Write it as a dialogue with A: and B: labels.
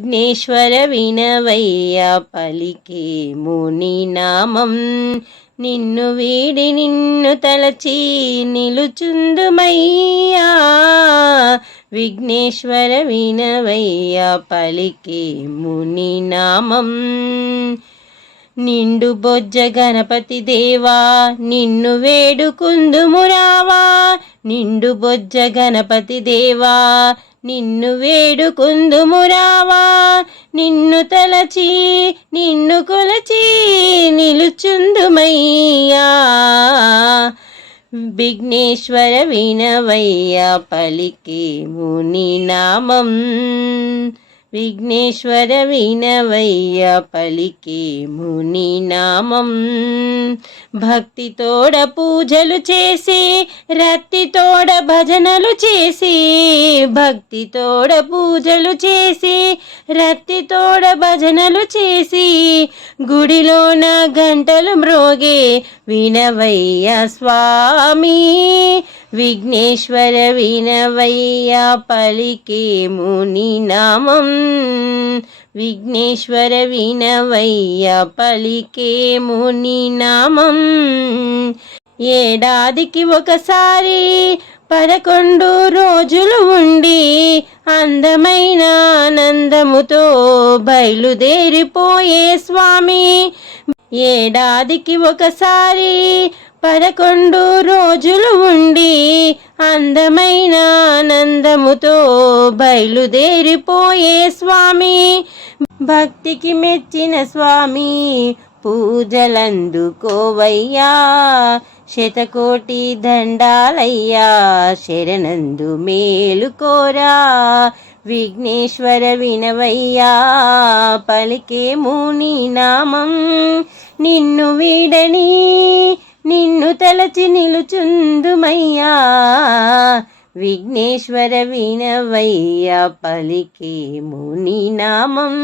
A: విఘ్నేశ్వర వినవయ్య పలికే ముని నామం. నిన్ను వీడి నిన్ను తలచి నిలుచుందుమయ్యా. విఘ్నేశ్వర వినవయ్య పలికే ముని నామం. నిండు బొజ్జ గణపతి దేవా నిన్ను వేడుకుందుమురావా నిండు బొజ్జ గణపతి దేవా నిన్ను వేడుకుందుమురావా. నిన్ను తలచి నిన్ను కొలచి నిలుచుందుమయ్యా. విఘ్నేశ్వర వినవయ్య పలికే ముని నామం. విఘ్నేశ్వర వినవయ్య పలికే ముని నామం. భక్తితోడ పూజలు చేసి రత్తితోడ భజనలు చేసి భక్తితోడ పూజలు చేసి రత్తితోడ భజనలు చేసి గుడిలోన గంటలు మ్రోగే వినవయ్య స్వామి. విఘ్నేశ్వర వినవయ్య పలికే ముని నామం. విఘ్నేశ్వర వినవయ్య పలికే ముని నామం. ఏడాదికి ఒకసారి పదకొండు రోజులు ఉండి అందమైన ఆనందముతో బయలుదేరిపోయే స్వామి. ఏడాదికి ఒకసారి పదకొండు రోజులు ఉండి అందమైన ఆనందముతో బయలుదేరిపోయే స్వామి. భక్తికి మెచ్చిన స్వామి పూజలందుకోవయ్యా శతకోటి దండాలయ్యా శరణందు మేలుకోరా విఘ్నేశ్వర వినవయ్యా పలికే ముని నామం నిన్ను వీడని నిన్ను తలచి నిలుచుందుమయ్యా విఘ్నేశ్వర వినవయ్యా పలికే ముని నామం.